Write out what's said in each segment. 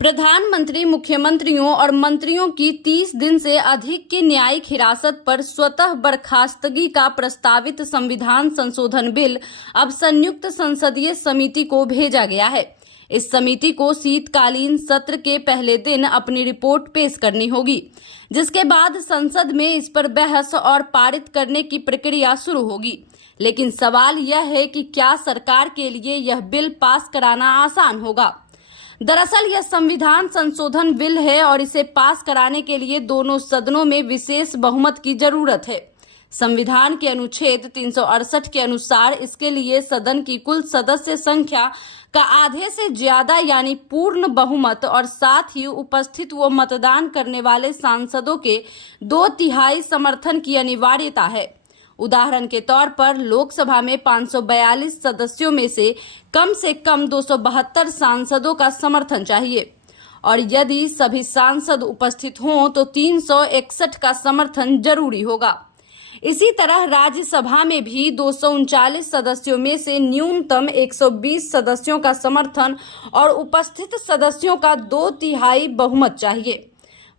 प्रधानमंत्री मुख्यमंत्रियों और मंत्रियों की 30 दिन से अधिक की न्यायिक हिरासत पर स्वतः बर्खास्तगी का प्रस्तावित संविधान संशोधन बिल अब संयुक्त संसदीय समिति को भेजा गया है। इस समिति को शीतकालीन सत्र के पहले दिन अपनी रिपोर्ट पेश करनी होगी, जिसके बाद संसद में इस पर बहस और पारित करने की प्रक्रिया शुरू होगी। लेकिन सवाल यह है कि क्या सरकार के लिए यह बिल पास कराना आसान होगा। दरअसल यह संविधान संशोधन बिल है और इसे पास कराने के लिए दोनों सदनों में विशेष बहुमत की जरूरत है। संविधान के अनुच्छेद 368 के अनुसार इसके लिए सदन की कुल सदस्य संख्या का आधे से ज्यादा यानी पूर्ण बहुमत और साथ ही उपस्थित व मतदान करने वाले सांसदों के 2/3 समर्थन की अनिवार्यता है। उदाहरण के तौर पर लोकसभा में 542 सदस्यों में से कम 272 सांसदों का समर्थन चाहिए और यदि सभी सांसद उपस्थित हों तो 361 का समर्थन जरूरी होगा। इसी तरह राज्यसभा में भी 239 सदस्यों में से न्यूनतम 120 सदस्यों का समर्थन और उपस्थित सदस्यों का 2/3 बहुमत चाहिए।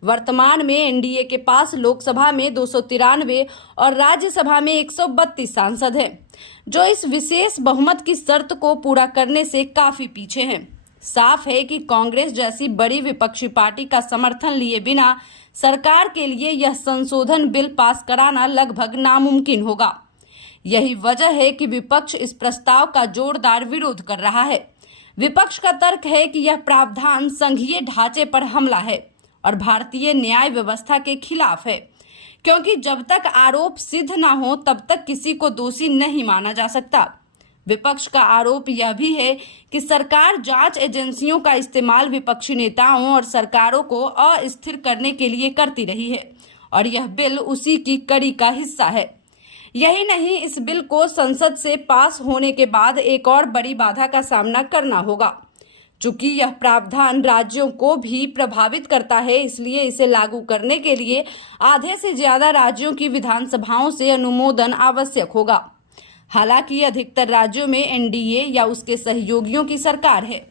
वर्तमान में एनडीए के पास लोकसभा में 293 और राज्यसभा में 132 सांसद हैं, जो इस विशेष बहुमत की शर्त को पूरा करने से काफी पीछे हैं। साफ है कि कांग्रेस जैसी बड़ी विपक्षी पार्टी का समर्थन लिए बिना सरकार के लिए यह संशोधन बिल पास कराना लगभग नामुमकिन होगा। यही वजह है कि विपक्ष इस प्रस्ताव का जोरदार विरोध कर रहा है। विपक्ष का तर्क है कि यह प्रावधान संघीय ढांचे पर हमला है और भारतीय न्याय व्यवस्था के खिलाफ है, क्योंकि जब तक आरोप सिद्ध न हो तब तक किसी को दोषी नहीं माना जा सकता। विपक्ष का आरोप यह भी है कि सरकार जांच एजेंसियों का इस्तेमाल विपक्षी नेताओं और सरकारों को अस्थिर करने के लिए करती रही है और यह बिल उसी की कड़ी का हिस्सा है। यही नहीं, इस बिल को संसद से पास होने के बाद एक और बड़ी बाधा का सामना करना होगा। चूंकि यह प्रावधान राज्यों को भी प्रभावित करता है, इसलिए इसे लागू करने के लिए आधे से ज्यादा राज्यों की विधानसभाओं से अनुमोदन आवश्यक होगा। हालांकि अधिकतर राज्यों में एनडीए या उसके सहयोगियों की सरकार है,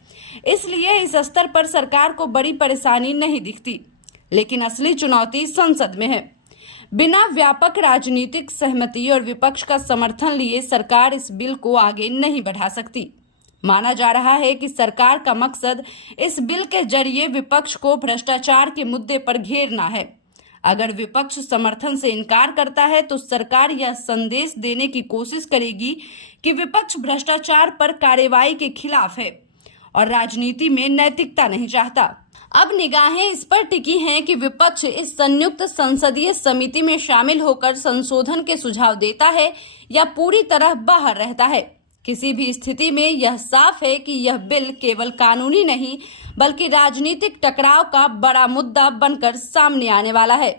इसलिए इस स्तर पर सरकार को बड़ी परेशानी नहीं दिखती। लेकिन असली चुनौती संसद में है। बिना व्यापक राजनीतिक सहमति और विपक्ष का समर्थन लिए सरकार इस बिल को आगे नहीं बढ़ा सकती। माना जा रहा है कि सरकार का मकसद इस बिल के जरिए विपक्ष को भ्रष्टाचार के मुद्दे पर घेरना है। अगर विपक्ष समर्थन से इनकार करता है तो सरकार यह संदेश देने की कोशिश करेगी कि विपक्ष भ्रष्टाचार पर कार्रवाई के खिलाफ है और राजनीति में नैतिकता नहीं चाहता। अब निगाहें इस पर टिकी हैं कि विपक्ष इस संयुक्त संसदीय समिति में शामिल होकर संशोधन के सुझाव देता है या पूरी तरह बाहर रहता है। किसी भी स्थिति में यह साफ है कि यह बिल केवल कानूनी नहीं बल्कि राजनीतिक टकराव का बड़ा मुद्दा बनकर सामने आने वाला है।